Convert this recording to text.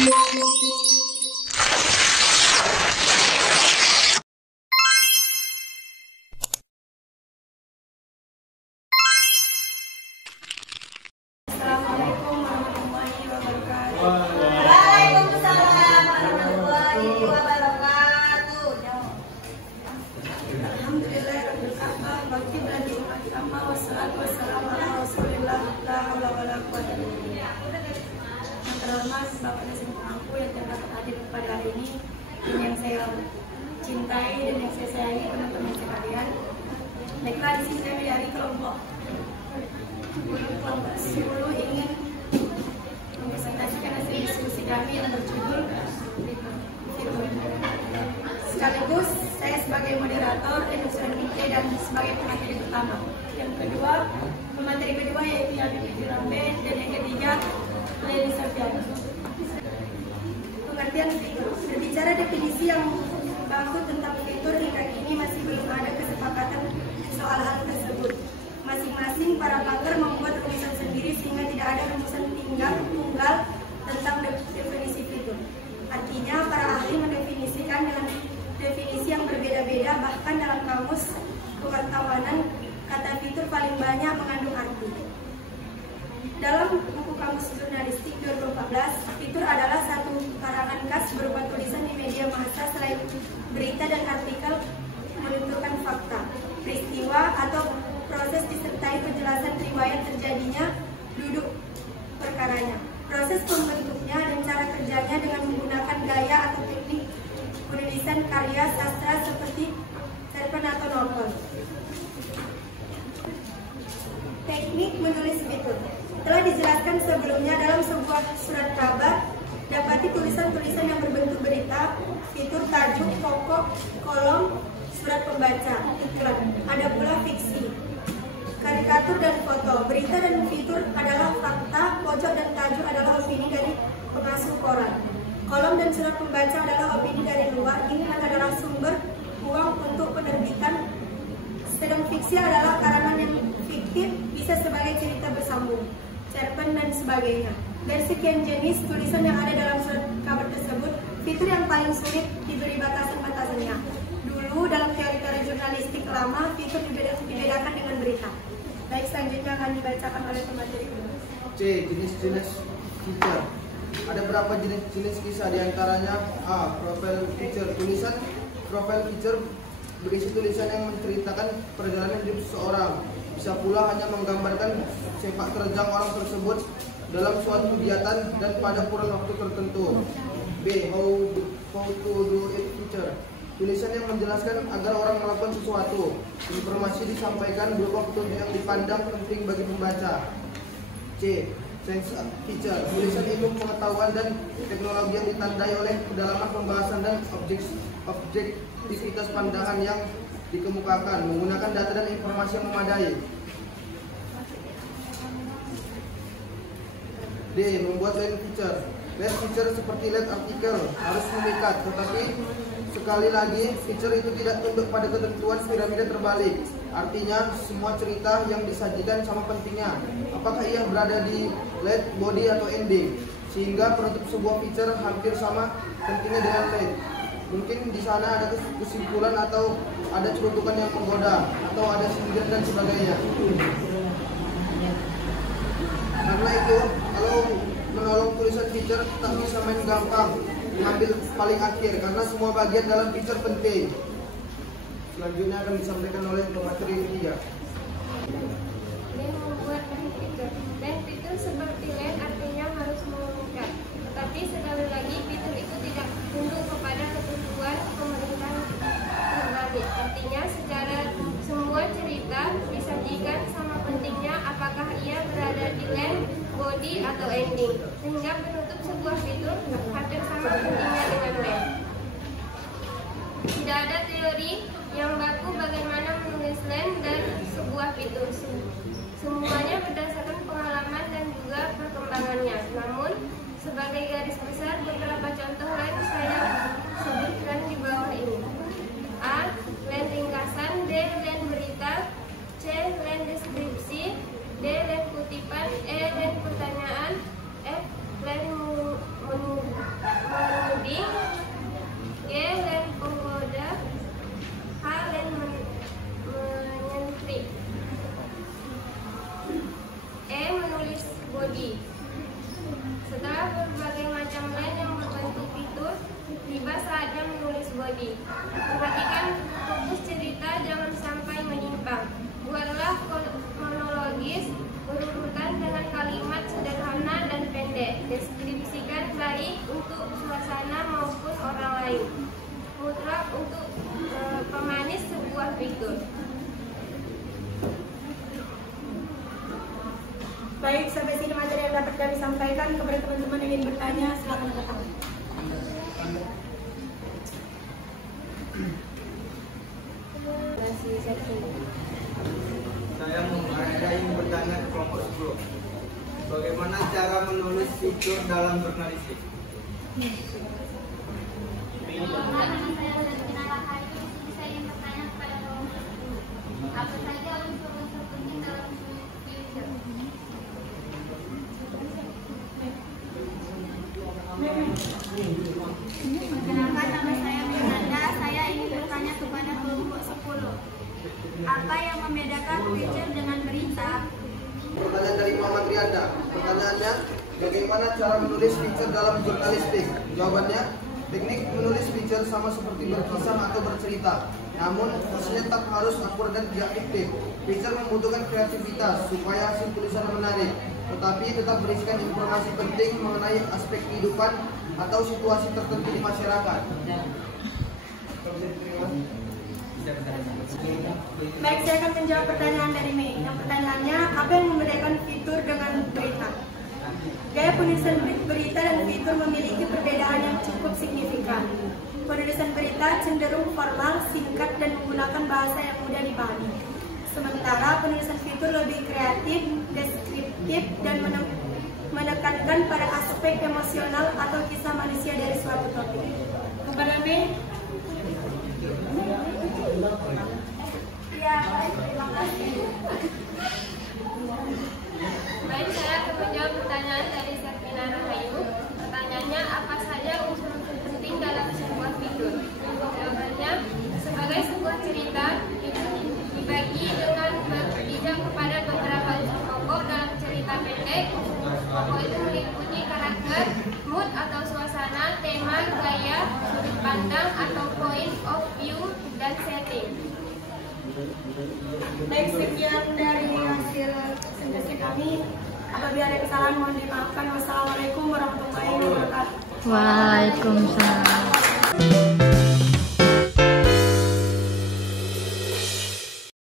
Assalamualaikum warahmatullahi wabarakatuh. Waalaikumsalam warahmatullahi wabarakatuh. Alhamdulillahirabbil alamin. Bagi berarti umat sama wassalatu wassalamu ala Rasulillah la haula wala quwwata illa billah. Yang terhormat Bapak dan Ibu aku yang dapat hadir pada hari ini, dan yang saya cintai dan yang saya sayangi teman-teman sekalian. Baiklah, di sini kami dari kelompok 10 ingin mempresentasikan hasil diskusi kami yang berjudul fitur. Sekaligus saya sebagai moderator MSMIT dan sebagai pemateri pertama. Yang kedua, pemateri kedua yaitu Yati Rambe, dan yang ketiga Leni Safiana. Pengertian fitur. Berbicara definisi yang baku tentang fitur, hingga kini masih belum ada kesepakatan soal hal tersebut. Masing-masing para pakar membuat tulisan sendiri sehingga tidak ada rumusan tunggal tentang definisi fitur. Artinya para ahli mendefinisikan dengan definisi yang berbeda-beda, bahkan dalam kamus kewartawanan kata fitur paling banyak mengandung arti. Dalam buku Kamus Jurnalistik 2014, fitur adalah satu karangan khas berupa tulisan di media massa selain berita dan artikel menuturkan fakta, peristiwa atau proses disertai penjelasan riwayat terjadinya duduk perkaranya, proses pembentuknya dan cara kerjanya dengan menggunakan gaya atau teknik penulisan karya sastra seperti cerpen atau novel. Teknik menulis fitur telah dijelaskan sebelumnya dalam sebuah surat kabar. Dapati tulisan-tulisan yang berbentuk berita, fitur, tajuk, pokok, kolom, surat pembaca, iklan. Ada pula fiksi, karikatur dan foto. Berita dan fitur adalah fakta, pojok dan tajuk adalah opini dari pengasuh koran. Kolom dan surat pembaca adalah opini dari luar. Ini adalah sumber uang untuk penerbitan. Sedang fiksi adalah karangan yang fiktif, bisa sebagai cerita bersambung, cerpen dan sebagainya. Dari sekian jenis tulisan yang ada dalam surat kabar tersebut, fitur yang paling sulit diberi batasan-batasannya. Dulu dalam teori-teori jurnalistik lama, fitur dibedakan dengan berita. Baik, selanjutnya akan dibacakan oleh pemateri. C. Jenis-jenis feature. Ada berapa jenis kisah, diantaranya A. Profile feature. Tulisan profile feature berisi tulisan yang menceritakan perjalanan hidup seseorang. Bisa pula hanya menggambarkan sepak terjang orang tersebut dalam suatu kegiatan dan pada kurun waktu tertentu. B. How to do it feature. Tulisan yang menjelaskan agar orang melakukan sesuatu. Informasi disampaikan berupa petunjuk yang dipandang penting bagi pembaca. C. Science feature. Tulisan ilmu pengetahuan dan teknologi yang ditandai oleh kedalaman pembahasan dan objektivitas pandangan yang dikemukakan menggunakan data dan informasi yang memadai. D. Membuat line feature. Line feature seperti line artikel harus memikat, tetapi sekali lagi feature itu tidak tunduk pada ketentuan piramida terbalik. Artinya semua cerita yang disajikan sama pentingnya, apakah ia berada di lead, body atau ending, sehingga penutup sebuah feature hampir sama pentingnya dengan lead. Mungkin di sana ada kesimpulan atau ada cerutukan yang menggoda atau ada sindiran dan sebagainya. Karena itu, kalau menolong tulisan feature tak bisa main gampang mengambil paling akhir karena semua bagian dalam feature penting. Selanjutnya akan disampaikan oleh pemateri ketiga. Dan membuat line feature. Line feature seperti line artinya harus mengikat. Tetapi sekali lagi fitur itu tidak tunduk kepada ketentuan pemerintah terbalik. Artinya secara semua cerita disajikan sama pentingnya apakah ia berada di line, body atau ending, sehingga penutup sebuah fitur hampir sama pentingnya dengan line. Tidak ada teori yang baku bagaimana menulis line dan sebuah fitur. Semuanya berdasarkan pengalaman dan juga perkembangannya. Namun sebagai garis besar beberapa contoh line saya sebutkan di bawah ini. A. Line ringkasan. D. Line berita. C. Line deskripsi. D. Line kutipan. E. Line pertanyaan. F. Line Setelah berbagai macam line yang berbentuk fitur, tiba saatnya menulis body. Perhatikan fokus cerita, jangan sampai menyimpang. Buatlah monologis, berurutan dengan kalimat sederhana dan pendek. Deskripsikan baik untuk suasana maupun orang lain. Mutlak untuk pemanis sebuah fitur. Baik, sampai sini materi yang dapat kami sampaikan. Kepada teman-teman yang ingin bertanya, silakan datang. Saya ingin bertanya ke kelompok 10. Bagaimana cara menulis fitur dalam jurnalistik? Apa saja unsur-unsur penting dalam fitur? Perkenalkan, nama saya Miranda. Saya ingin bertanya kepada kelompok 10. Apa yang membedakan feature dengan berita? Pertanyaan dari Muhammad Rianda. Pertanyaannya, bagaimana cara menulis feature dalam jurnalistik? Jawabannya, teknik menulis feature sama seperti berkisah atau bercerita. Namun, hasilnya tetap harus akurat dan tidak fiktif. Feature membutuhkan kreativitas supaya hasil tulisan menarik, tetapi tetap berisikan informasi penting mengenai aspek kehidupan atau situasi tertentu di masyarakat. Baik, saya akan menjawab pertanyaan dari Mei. Yang pertanyaannya, apa yang membedakan fitur dengan berita? Gaya penulisan berita dan fitur memiliki perbedaan yang cukup signifikan. Penulisan berita cenderung formal, singkat, dan menggunakan bahasa yang mudah dipahami. Sementara penulisan fitur lebih kreatif, deskriptif, dan menekankan pada aspek emosional atau kisah manusia dari suatu topik. Kepada Mei. Ya, baik, terima kasih. Baik, saya akan menjawab pertanyaan dari Safina Rahayu. Pertanyaannya, apa saja unsur-unsur penting dalam sebuah fitur? Jawabannya, sebagai sebuah cerita, itu dibagi dengan berbidang kepada beberapa unsur pokok dalam cerita pendek. Unsur pokok itu meliputi karakter, mood atau suasana, tema, gaya, sudut pandang atau point of view, dan setting. Baik, sekian dari hasil presentasi kami. Apabila ada kesalahan mohon dimaafkan. Wassalamualaikum warahmatullahi wabarakatuh. Waalaikumsalam.